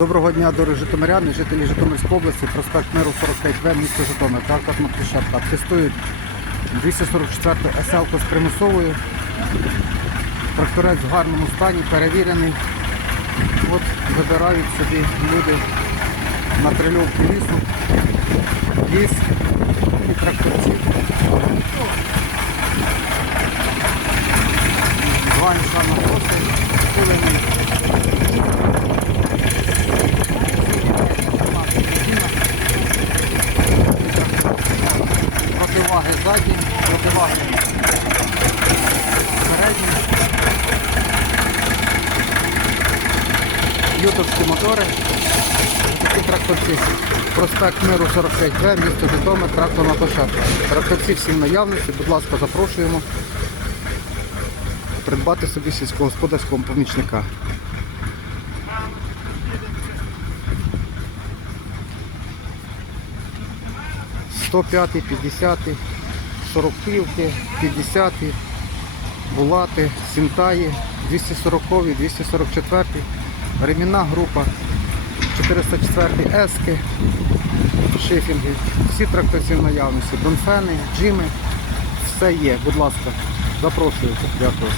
Доброго дня, дорогі житомиряни, жителі Житомирської області, проспект Миру 45В, місто Житомир. Трактор площадка. Тестують 244 СЛ з примусовою. Тракторець в гарному стані, перевірений. От вибирають собі люди на трильовку лісу. Ліс і тракторці. Два противаги задні, противаги передні. Ютовські мотори. Такі тракторці. Проспект Миру 45В, місто Житомир, тракторна площадка. Тракторці всі в наявності, будь ласка, запрошуємо придбати собі сільськогосподарського помічника. Сто п'ятий, 50, 40 50, булати, сінтаї, 240, 244, ремінна група, 404 ески, шифінги, всі тракторці в наявності, донфени, джими, все є, будь ласка, запрошуйте, дякую.